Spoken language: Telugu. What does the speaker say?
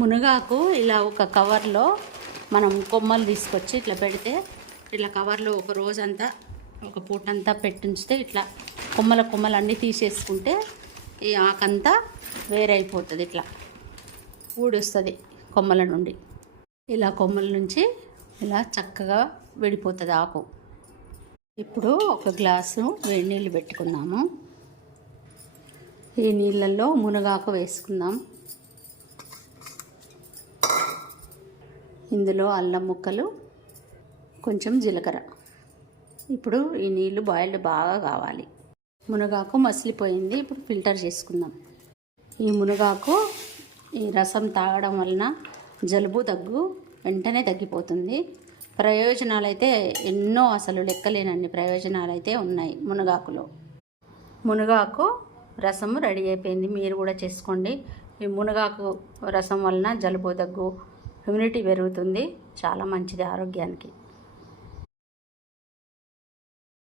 మునగాకు ఇలా ఒక కవర్లో మనం కొమ్మలు తీసుకొచ్చి ఇట్లా పెడితే ఇట్లా కవర్లో ఒక రోజంతా ఒక పూటంతా పెట్టించితే ఇట్లా కొమ్మల కొమ్మలు అన్నీ తీసేసుకుంటే ఈ ఆకంతా వేరైపోతుంది ఇట్లా ఊడొస్తుంది కొమ్మల నుండి. ఇలా కొమ్మల నుంచి ఇలా చక్కగా విడిపోతుంది ఆకు. ఇప్పుడు ఒక గ్లాసు వేడి నీళ్ళు పెట్టుకుందాము. ఈ నీళ్ళల్లో మునగాకు వేసుకుందాం. ఇందులో అల్లం ముక్కలు కొంచెం జీలకర్ర. ఇప్పుడు ఈ నీళ్ళు బాయిల్డ్ బాగా కావాలి. మునగాకు మసిలిపోయింది ఇప్పుడు ఫిల్టర్ చేసుకుందాం. ఈ మునగాకు ఈ రసం తాగడం వలన జలుబు దగ్గు వెంటనే తగ్గిపోతుంది. ప్రయోజనాలు అయితే ఎన్నో అసలు లెక్కలేనన్ని ప్రయోజనాలు అయితే ఉన్నాయి మునగాకులో. మునగాకు రసము రెడీ అయిపోయింది. మీరు కూడా చేసుకోండి. ఈ మునగాకు రసం వలన జలుబు దగ్గు ఇమ్యూనిటీ పెరుగుతుంది. చాలా మంచిది ఆరోగ్యానికి.